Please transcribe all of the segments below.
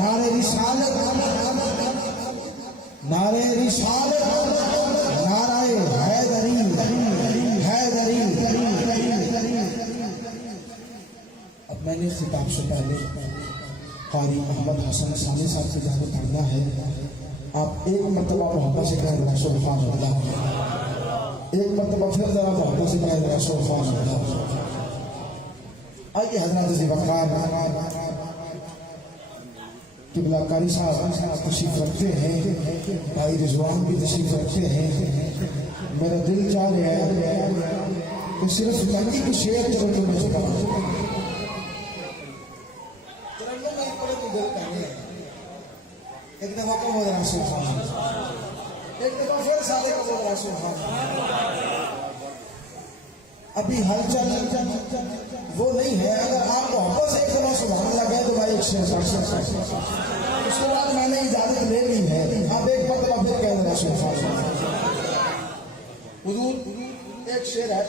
नारे रिसालत, नारे रिसालत, नाराए हैदरी, हैदरी। अब मैंने खिताब से पहले कारी मोहम्मद हसन सानी साहब से जाकर पढ़ना है। आप एक मरतबा मोहब्बत से कह रहे सुभान अल्लाह, एक मरतबा फिर जरा मोहब्बत से कह रहे सुभान अल्लाह। आइए हज़रात ज़िवक़ार किबला कारी साहब तशरीफ रखते हैं, भाई रिजवान भी तशरीफ रखते हैं। मेरा दिल चाह रहा है कि सिर्फ नबी के शेर तरन्नुम में चुका एक दफा को बोल रहा सुभान, एक दफा फिर सारे को बोल रहा सुभान। अभी हलचल वो नहीं है। अगर आप मोहब्बत से एक दफा सुभान लगे तो भाई एक शेर, उसके बाद मैंने इजाजत ले ली है, आप एक मरतबा फिर कह रहे सुभान। हुजूर एक शेर है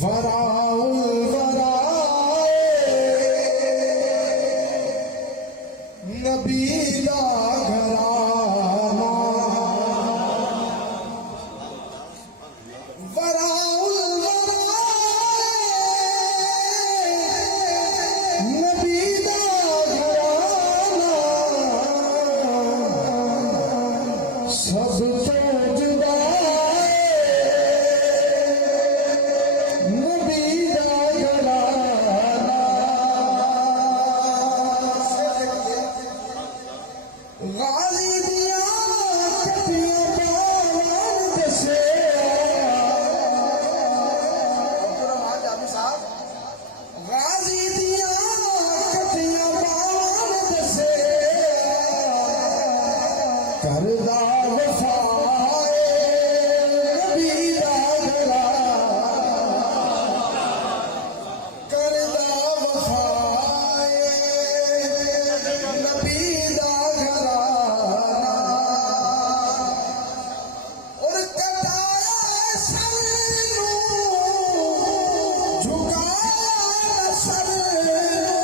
वराउल वरा नबी दा घराना, वराउल वरा नबी दा घराना, सब तो जुदा नबी दा घराना। गाजी दिया कटियां पावन दसे, गाजी दिया कटियां पावन दसे, करदा वफाए नबी दा घराना, करदा वफाए नबी दा घराना। और कटाया सर नूं, झुकाया सर नूं,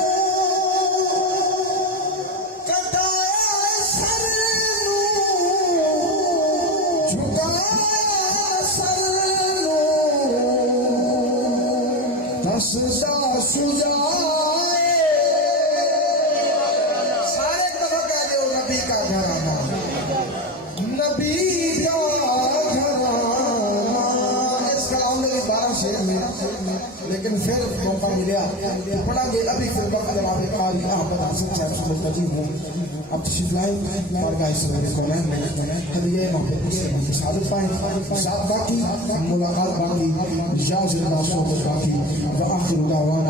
कटाया सर नूं, झुकाया सर नूं, दसदा सुजाए। सारे एक दफा कह दो नबी का घराना, नबी का घराना। इस कलाम में 12 शेर में, लेकिन फिर मौका मिला तो पढ़ांगे। अभी फिर वक्त जनाब कारी अहमद हसन साहब से मुंतजिर हूँ। अब तशरीफ लाएं और गाइस मेरे कोने में हदिया मोहब्बत से सादत पाएं। साथ बाकी मुलाकात बाकी, इजाज़त बाकी, व आखिर दावाना